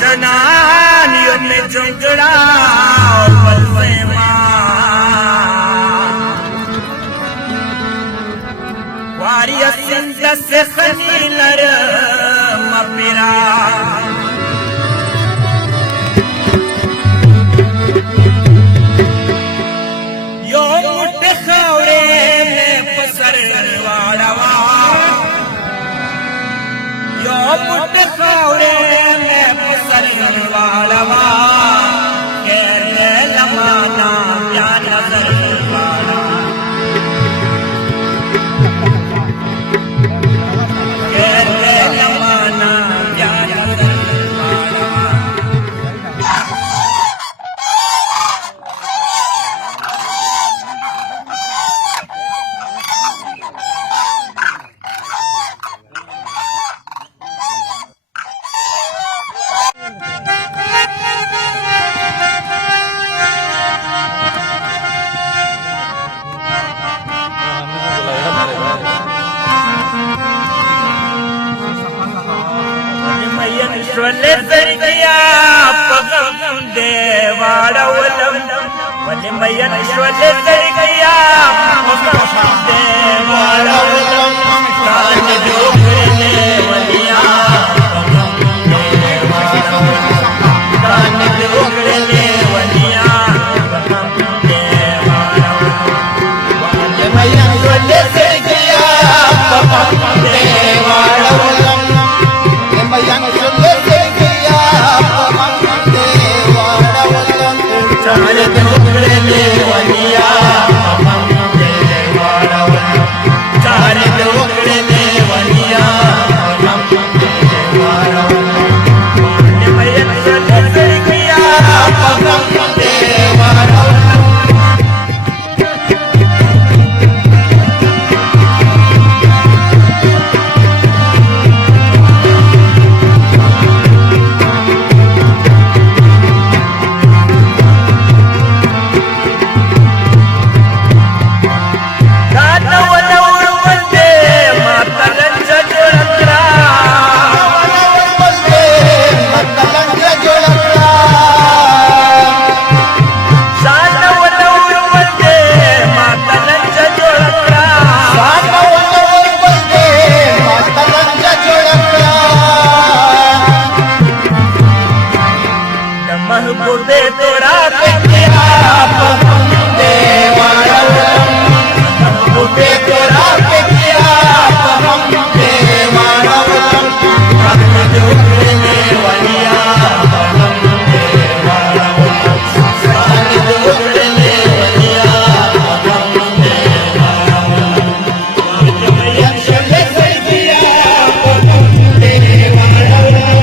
जनानियों में जुगड़ा वारिया सिंध से खनीलर मपिरा यो मुठ खौरे में पसर वाड़वा यो मुठ खौरे वाड़वा कहने लमाना क्या नजर वाला कहने लमाना क्या नजर वाला वले सरगिया पगम देवाड़वलम वले मैयन वले सरगिया पगम देवाड़वलम कान जोगले वलिया पगम देवाड़वलम कान जोगले वलिया पगम देवाड़वलम वले मैयन वले सरगिया पगम देवाड़वलम मैयन चारे दोगड़े ले वलिया पगम देवाड़वलम चारे दोगड़े ले वलिया पगम देवाड़वलम मैयन वले सरगिया पगम देवाड़वलम महबूबे तोरा पे किया पगम देवाड़वलम महबूबे तोरा पे किया पगम देवाड़वलम कान जोगले वलिया पगम देवाड़वलम कान जोगले वलिया पगम देवाड़वलम मैयन वले सरगिया पगम देवाड़वलम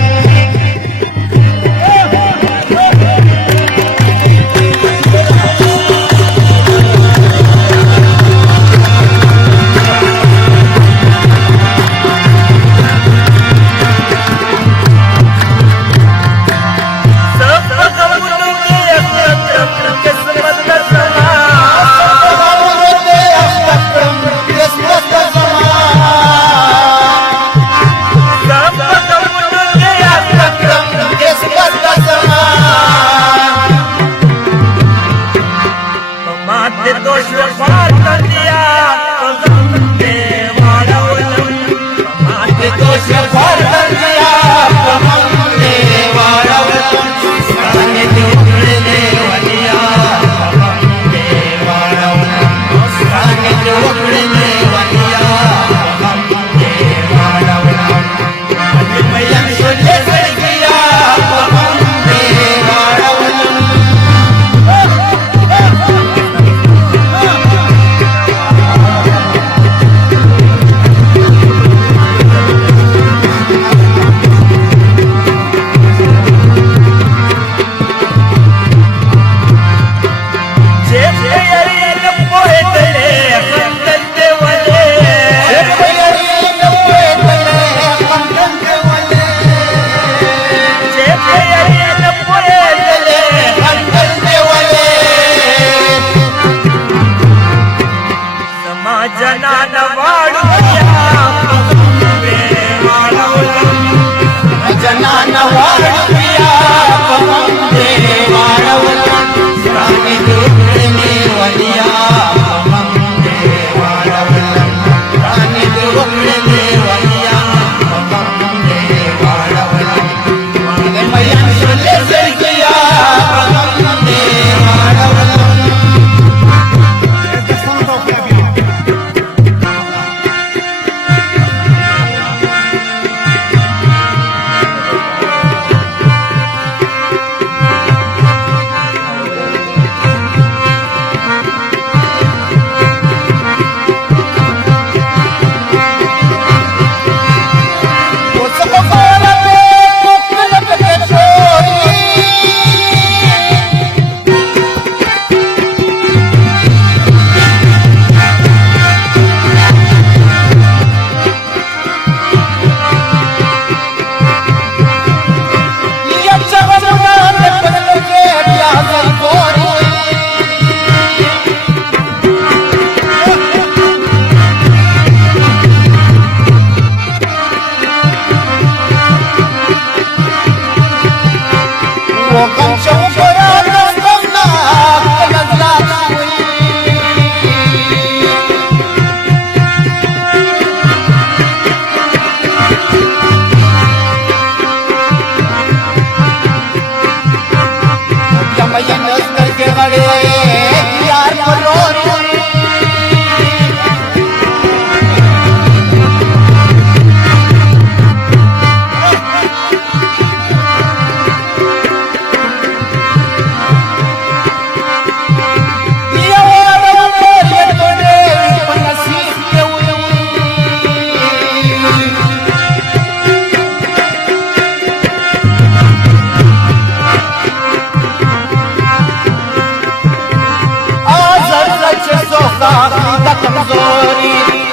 कमजोरी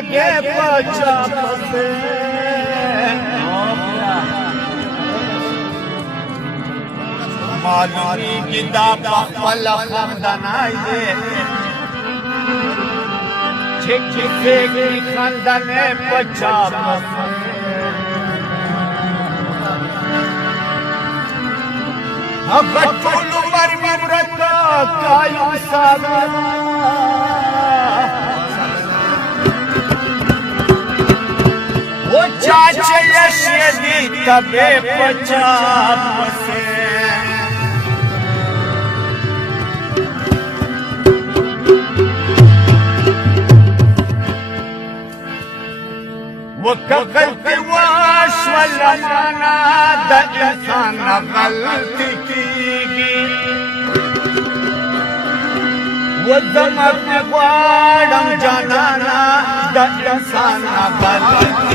के बचा मालूमी गिदा पल खानदानाई दे छिक छिक खानदाने बचा अब टोल मर मिमरत कायम सादा वो चाचे यशदी तबे पचाप से वो गलती वाश वाला नाना द इंसान गलती कीगी वो दमक वाड़म जाना द इंसान गलती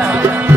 राजा